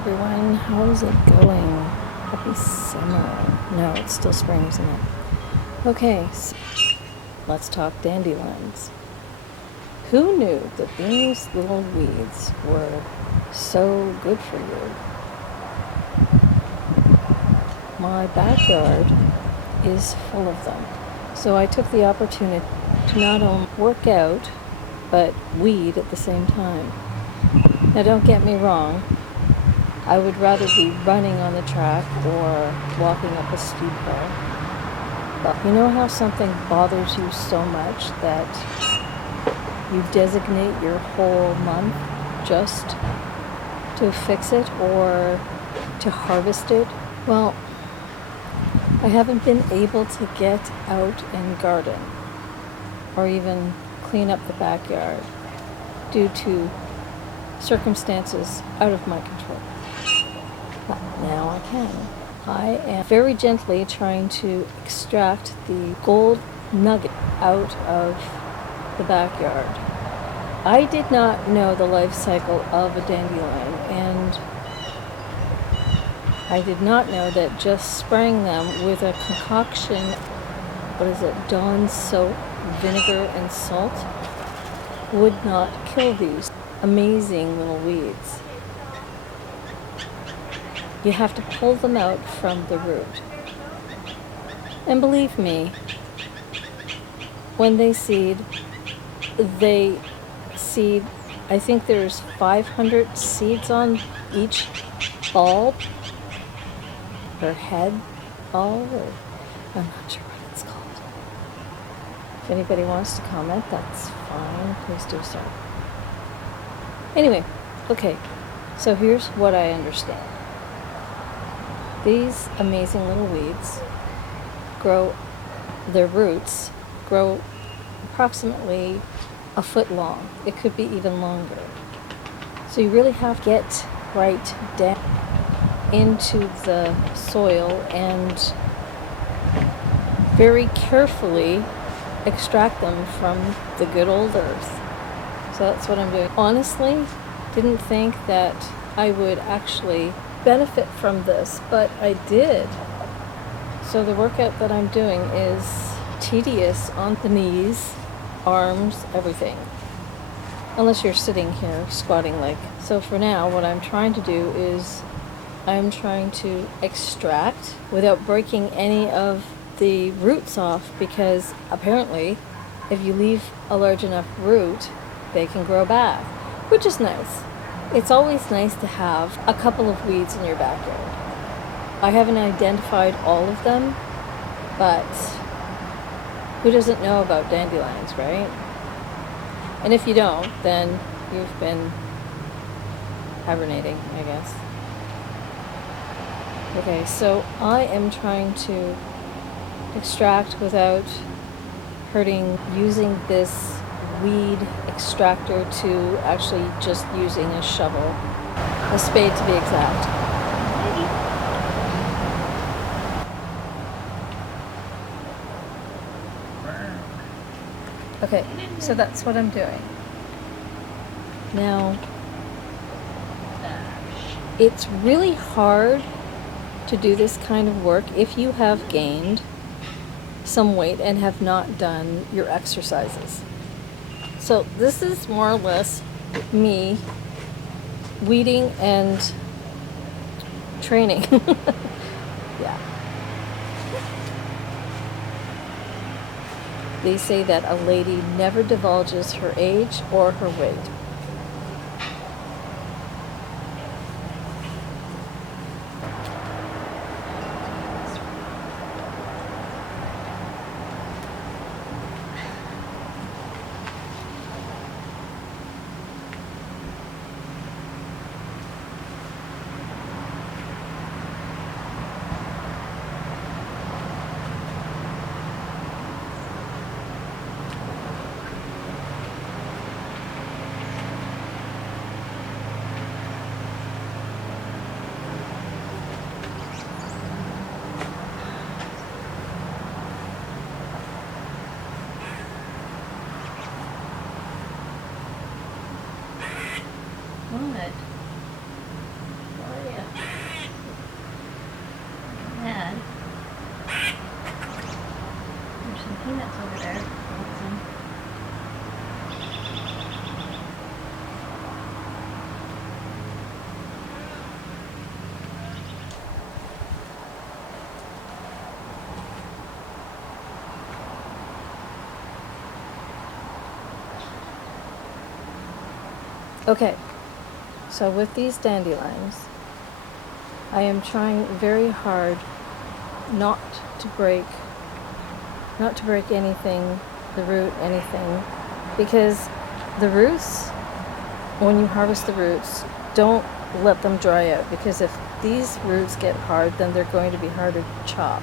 everyone, how's it going? Happy summer. No, it's still spring, isn't it? Okay, so let's talk dandelions. Who knew that these little weeds were so good for you? My backyard is full of them. So I took the opportunity to not only work out, but weed at the same time. Now don't get me wrong, I would rather be running on the track or walking up a steep hill. But you know how something bothers you so much that you designate your whole month just to fix it or to harvest it? Well, I haven't been able to get out and garden or even clean up the backyard due to circumstances out of my control. But now I can. I am very gently trying to extract the gold nugget out of the backyard. I did not know the life cycle of a dandelion, and I did not know that just spraying them with a concoction, Dawn soap, vinegar, and salt would not kill these amazing little weeds. You have to pull them out from the root. And believe me, when they seed, I think there's 500 seeds on each bulb, or head bulb, or I'm not sure what it's called. If anybody wants to comment, that's fine, please do so. Anyway, okay, so here's what I understand. These amazing little weeds their roots grow approximately a foot long. It could be even longer. So you really have to get right down into the soil and very carefully extract them from the good old earth. So that's what I'm doing. Honestly, didn't think that I would actually benefit from this, but I did. So the workout that I'm doing is tedious on the knees, arms, everything. Unless you're sitting here squatting like. So for now, what I'm trying to do is I'm trying to extract without breaking any of the roots off, because apparently if you leave a large enough root, they can grow back, which is nice. It's always nice to have a couple of weeds in your backyard. I haven't identified all of them, but who doesn't know about dandelions, right? And if you don't, then you've been hibernating, I guess. Okay, so I am trying to extract without hurting, using this weed extractor to actually just using a shovel, a spade to be exact. Okay, so that's what I'm doing. Now, it's really hard to do this kind of work if you have gained some weight and have not done your exercises. So this is more or less me weeding and training. Yeah. They say that a lady never divulges her age or her weight. What? Why peanuts over there. Okay, so with these dandelions, I am trying very hard not to break anything, the root, anything, because the roots, when you harvest the roots, don't let them dry out, because if these roots get hard, then they're going to be harder to chop.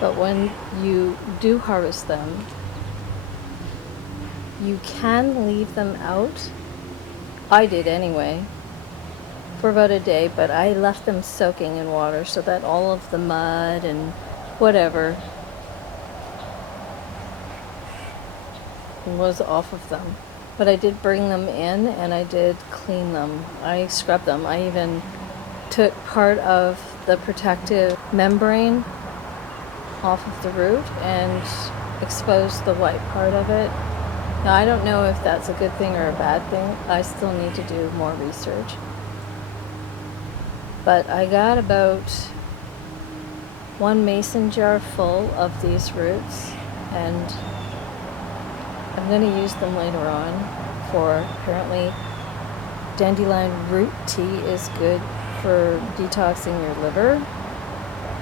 But when you do harvest them, you can leave them out. I did anyway, for about a day, but I left them soaking in water so that all of the mud and whatever was off of them. But I did bring them in and I did clean them. I scrubbed them. I even took part of the protective membrane off of the root and exposed the white part of it. Now, I don't know if that's a good thing or a bad thing. I still need to do more research. But I got about 1 mason jar full of these roots, and I'm going to use them later on for, apparently, dandelion root tea is good for detoxing your liver,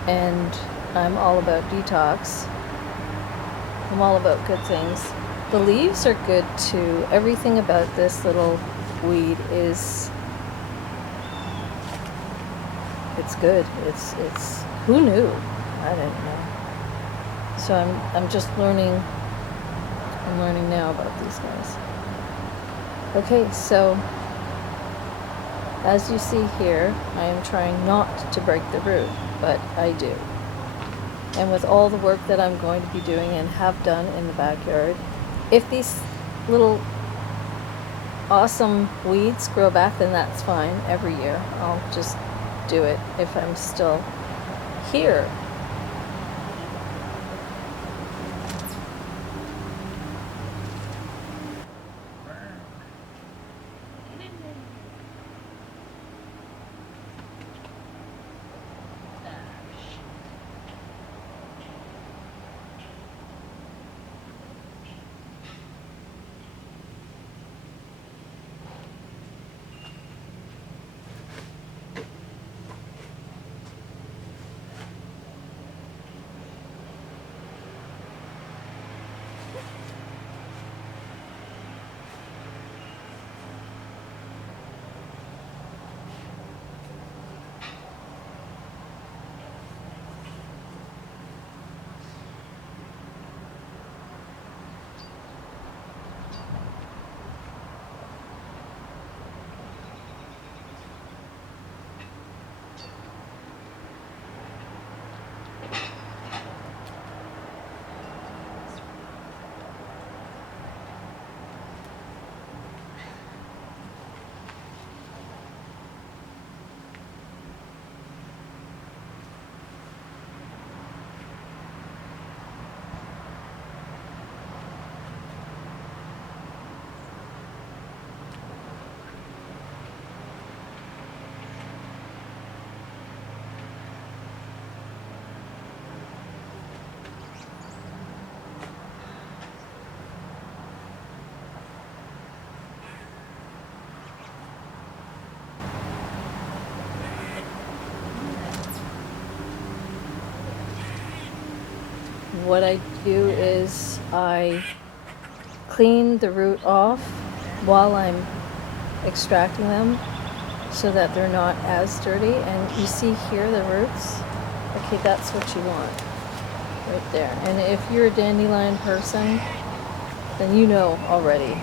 and I'm all about detox. I'm all about good things. The leaves are good too. Everything about this little weed is, it's good. It's who knew? I didn't know. So I'm just learning. I'm learning now about these guys. Okay, so as you see here, I am trying not to break the root, but I do. And with all the work that I'm going to be doing and have done in the backyard, if these little awesome weeds grow back, then that's fine. Every year I'll just do it if I'm still here. What I do is I clean the root off while I'm extracting them so that they're not as dirty. And you see here the roots? Okay, that's what you want right there. And if you're a dandelion person, then you know already.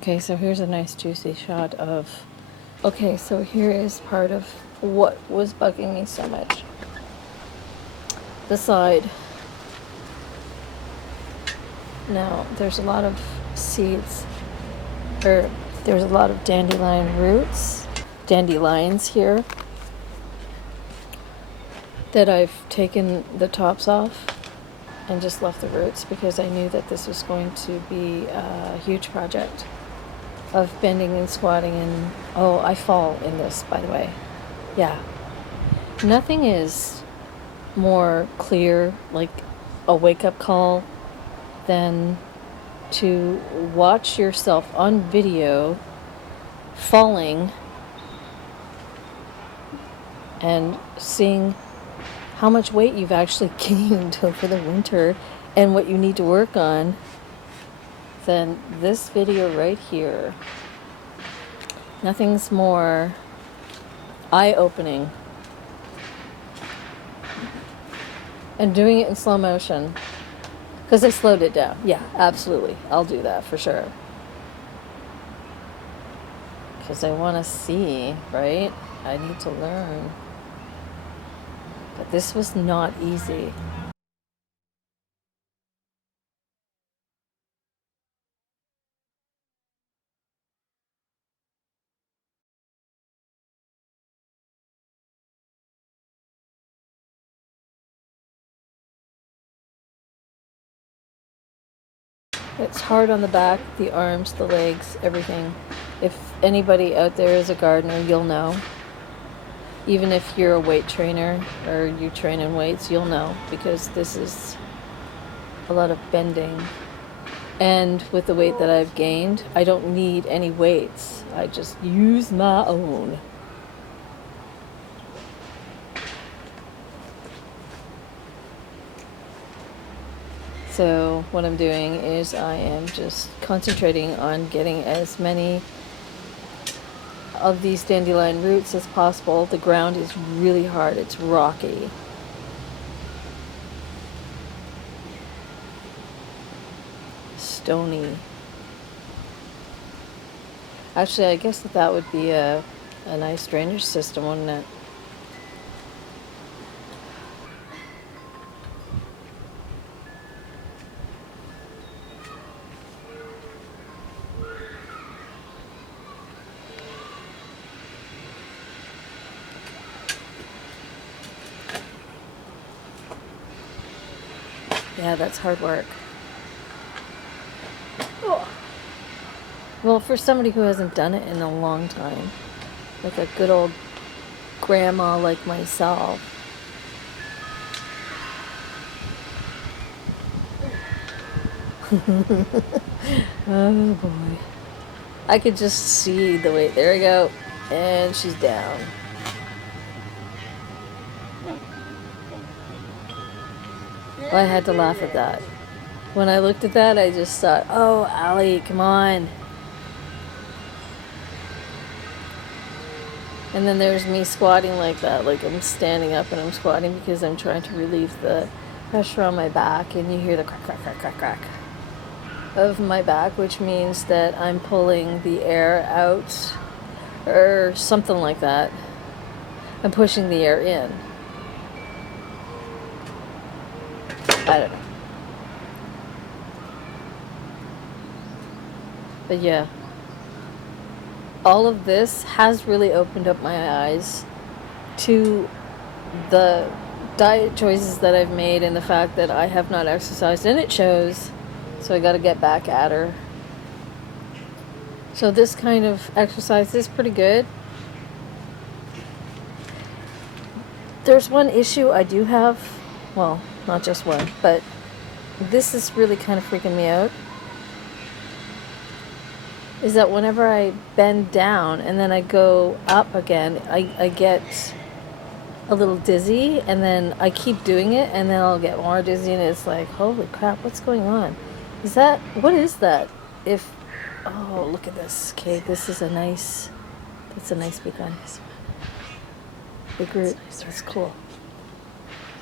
Okay, so here's a nice juicy shot of... Okay, so here is part of what was bugging me so much. The side. Now, there's a lot of seeds, or there's a lot of dandelion roots, dandelions here, that I've taken the tops off and just left the roots because I knew that this was going to be a huge project of bending and squatting. And oh, I fall in this, by the way. Yeah. Nothing is more clear, like a wake-up call, than to watch yourself on video falling and seeing how much weight you've actually gained over the winter and what you need to work on, than this video right here. Nothing's more eye-opening. And doing it in slow motion, because I slowed it down. Yeah, absolutely. I'll do that for sure. Because I want to see, right? I need to learn. But this was not easy. It's hard on the back, the arms, the legs, everything. If anybody out there is a gardener, you'll know. Even if you're a weight trainer or you train in weights, you'll know, because this is a lot of bending. And with the weight that I've gained, I don't need any weights. I just use my own. So what I'm doing is I am just concentrating on getting as many of these dandelion roots as possible. The ground is really hard. It's rocky. Stony. Actually, I guess that would be a nice drainage system, wouldn't it? Yeah, that's hard work. Oh. Well, for somebody who hasn't done it in a long time, like a good old grandma like myself. Oh boy. I could just see the weight. There we go. And she's down. Well, I had to laugh at that. When I looked at that, I just thought, oh, Allie, come on. And then there's me squatting like that, like I'm standing up and I'm squatting because I'm trying to relieve the pressure on my back, and you hear the crack, crack, crack, crack, crack of my back, which means that I'm pulling the air out or something like that. I'm pushing the air in. I don't know. But yeah, all of this has really opened up my eyes to the diet choices that I've made and the fact that I have not exercised, and it shows. So I got to get back at her. So this kind of exercise is pretty good. There's one issue I do have. Well, not just one, but this is really kind of freaking me out. Is that whenever I bend down and then I go up again, I get a little dizzy, and then I keep doing it, and then I'll get more dizzy, and it's like, holy crap, what's going on? What is that? Oh, look at this. Okay, that's a nice big one. Big root. That's cool.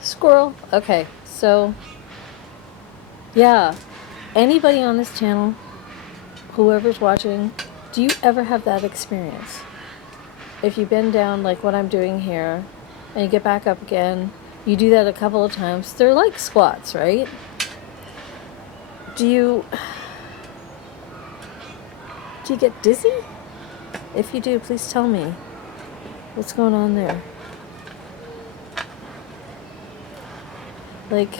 Squirrel. Okay, so, yeah. Anybody on this channel whoever's watching, do you ever have that experience? If you bend down like what I'm doing here, and you get back up again, you do that a couple of times. They're like squats, right? Do you get dizzy? If you do, please tell me. What's going on there? Like,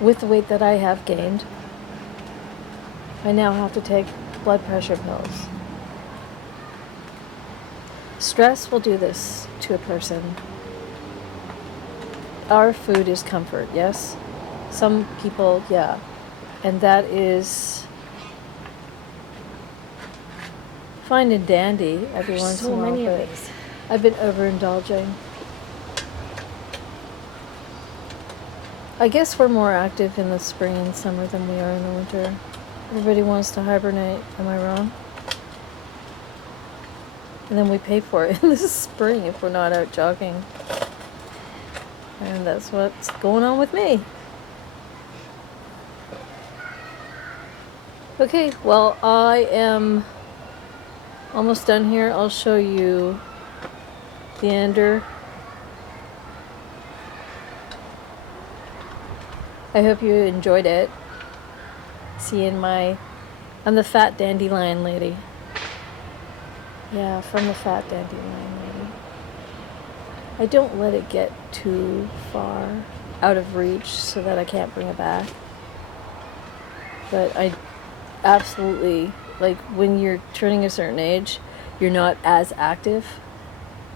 with the weight that I have gained, I now have to take blood pressure pills. Stress will do this to a person. Our food is comfort, yes? Some people, yeah. And that is fine and dandy every once in a while. So many of these. I've been overindulging. I guess we're more active in the spring and summer than we are in the winter. Everybody wants to hibernate, am I wrong? And then we pay for it in the spring if we're not out jogging. And that's what's going on with me. Okay, well, I am almost done here. I'll show you the ender. I hope you enjoyed it. See, I'm the fat dandelion lady. Yeah, from the fat dandelion lady. I don't let it get too far out of reach so that I can't bring it back. But I absolutely, like, when you're turning a certain age, you're not as active,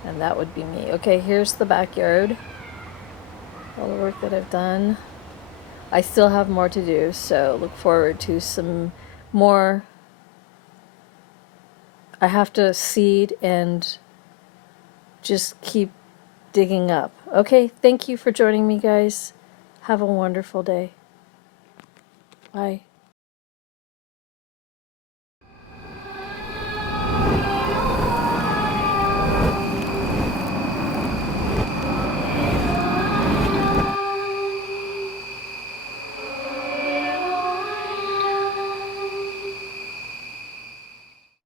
and that would be me. Okay, here's the backyard. All the work that I've done. I still have more to do, so look forward to some more. I have to seed and just keep digging up. Okay, thank you for joining me, guys. Have a wonderful day. Bye.